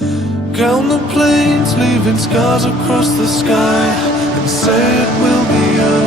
Count the planes, leaving scars across the sky, and say it will be over.